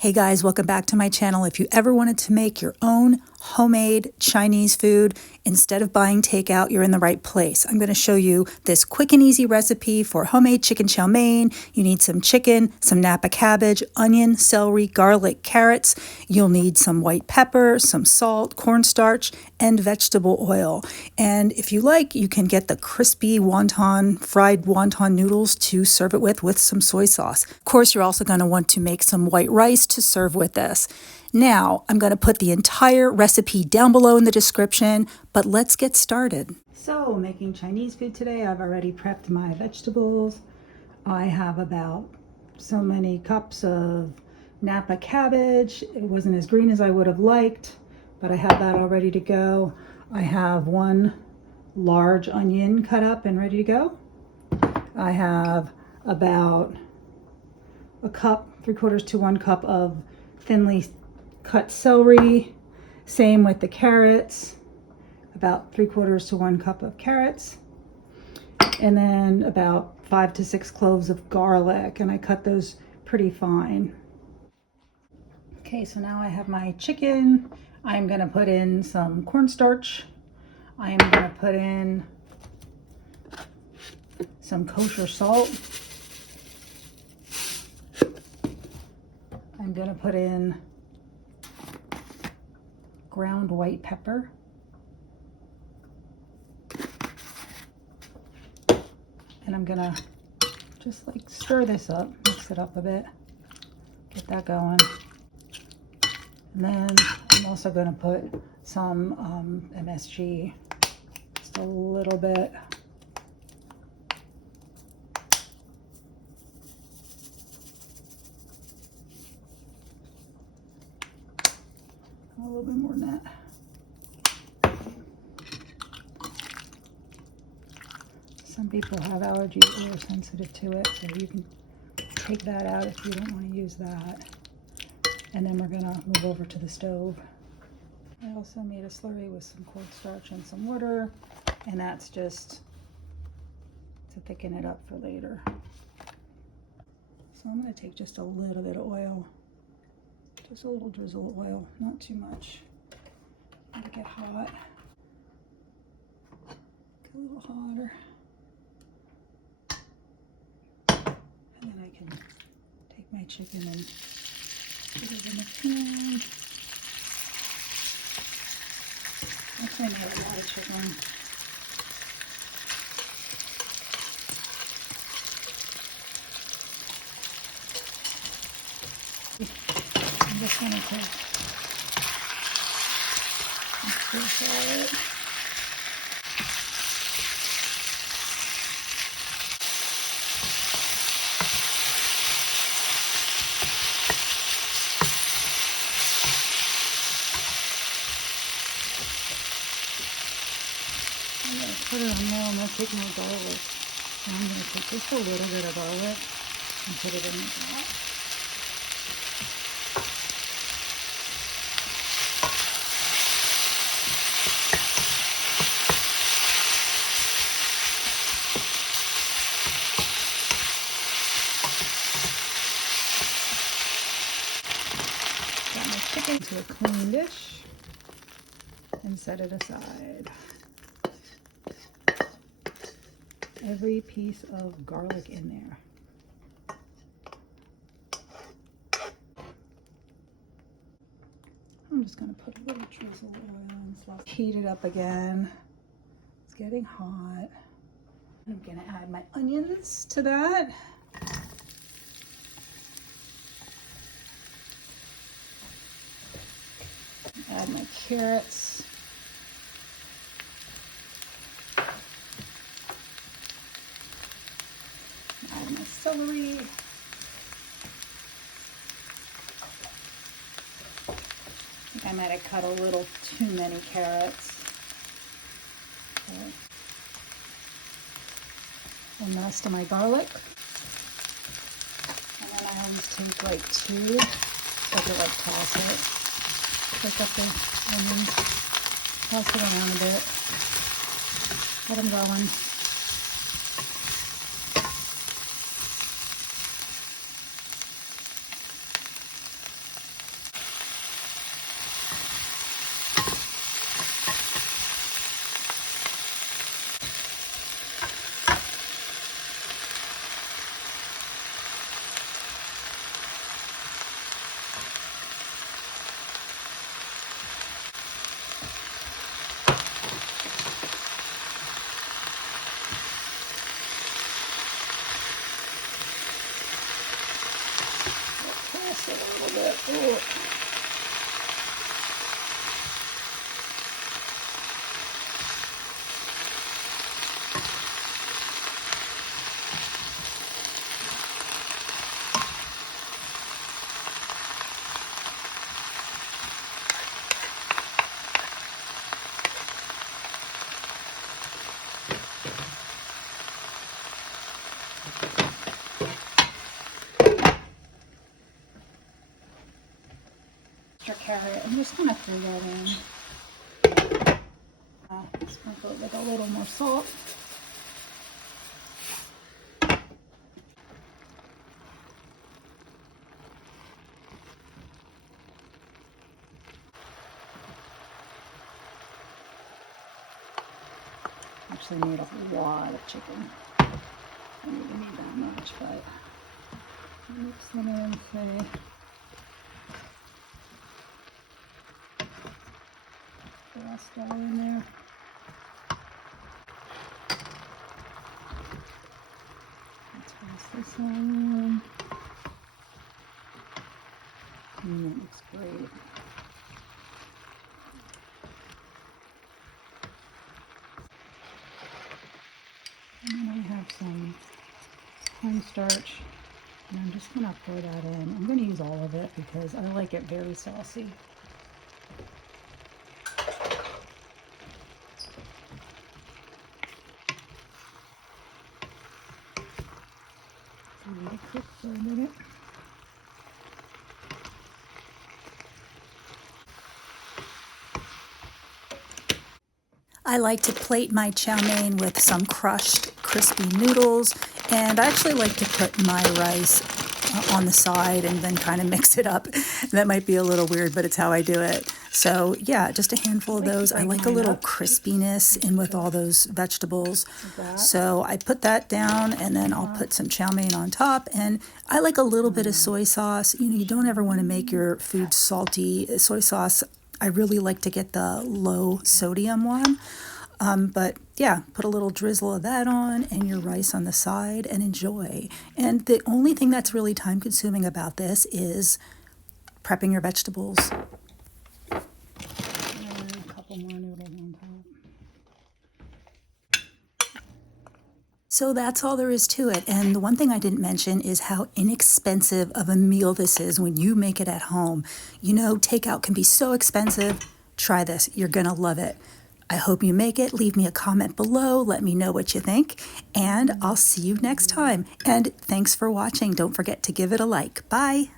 Hey guys, welcome back to my channel. If you ever wanted to make your own homemade Chinese food instead of buying takeout, you're in the right place. I'm going to show you this quick and easy recipe for homemade chicken chow mein. You need some chicken, some napa cabbage, onion, celery, garlic, carrots. You'll need some white pepper, some salt, cornstarch, and vegetable oil. And if you like, you can get the crispy fried wonton noodles to serve it with some soy sauce. Of course, you're also going to want to make some white rice to serve with this. Now, I'm going to put the entire recipe down below in the description, but let's get started. So, making Chinese food today. I've already prepped my vegetables. I have about so many cups of napa cabbage. It wasn't as green as I would have liked, but I have that all ready to go. I have one large onion cut up and ready to go. I have about a cup, 3/4 to 1 cup of thinly cut celery. Same with the carrots, about 3/4 to 1 cup of carrots. And then about 5 to 6 cloves of garlic, and I cut those pretty fine. Okay, so now I have my chicken. I'm gonna put in some cornstarch. I am gonna put in some kosher salt. I'm gonna put in ground white pepper. And I'm gonna just like stir this up, mix it up a bit, get that going. And then I'm also gonna put some MSG, just a little bit. A little bit more than that. Some people have allergies or are sensitive to it, so you can take that out if you don't want to use that. And then we're gonna move over to the stove. I also made a slurry with some cornstarch and some water, and that's just to thicken it up for later. So I'm gonna take just a little bit of oil. Just a little drizzle of oil, not too much. Let it get hot. Get a little hotter. And then I can take my chicken and put it in the pan. Actually, I made a lot of chicken. I'm just going to stir it. I'm going to put it on there. I'm going to take my garlic. And I'm going to take just a little bit of garlic and put it in the pot. Into a clean dish and set it aside. Every piece of garlic in there. I'm just going to put a little drizzle of oil and stuff. Heat it up again. It's getting hot. I'm going to add my onions to that. Add my carrots. Add my celery. I think I might have cut a little too many carrots. Okay. And the rest of my garlic. And then I always take like 2, so I can like toss it. Pick up the onions, toss it around a bit, let them going. little bit. Ooh. Carrot. I'm just gonna throw that in. Sprinkle it with a little more salt. Actually made a lot of chicken. I don't even need that much, but mix it in, say. Rest all in there. Toss this all in. That looks great. And then I have some cornstarch, and I'm just gonna pour that in. I'm gonna use all of it because I like it very saucy. Let it cook for a minute. I like to plate my chow mein with some crushed crispy noodles, and I actually like to put my rice on the side and then kind of mix it up. That might be a little weird, but it's how I do it. So yeah, just a handful of those. I like a little crispiness in with all those vegetables. So I put that down, and then I'll put some chow mein on top, and I like a little bit of soy sauce. You know, you don't ever want to make your food salty. Soy sauce, I really like to get the low sodium one. But yeah, put a little drizzle of that on and your rice on the side and enjoy. And the only thing that's really time consuming about this is prepping your vegetables. A couple more noodles on top. So that's all there is to it. And the one thing I didn't mention is how inexpensive of a meal this is when you make it at home. You know, takeout can be so expensive. Try this. You're going to love it. I hope you make it. Leave me a comment below. Let me know what you think. And I'll see you next time. And thanks for watching. Don't forget to give it a like. Bye.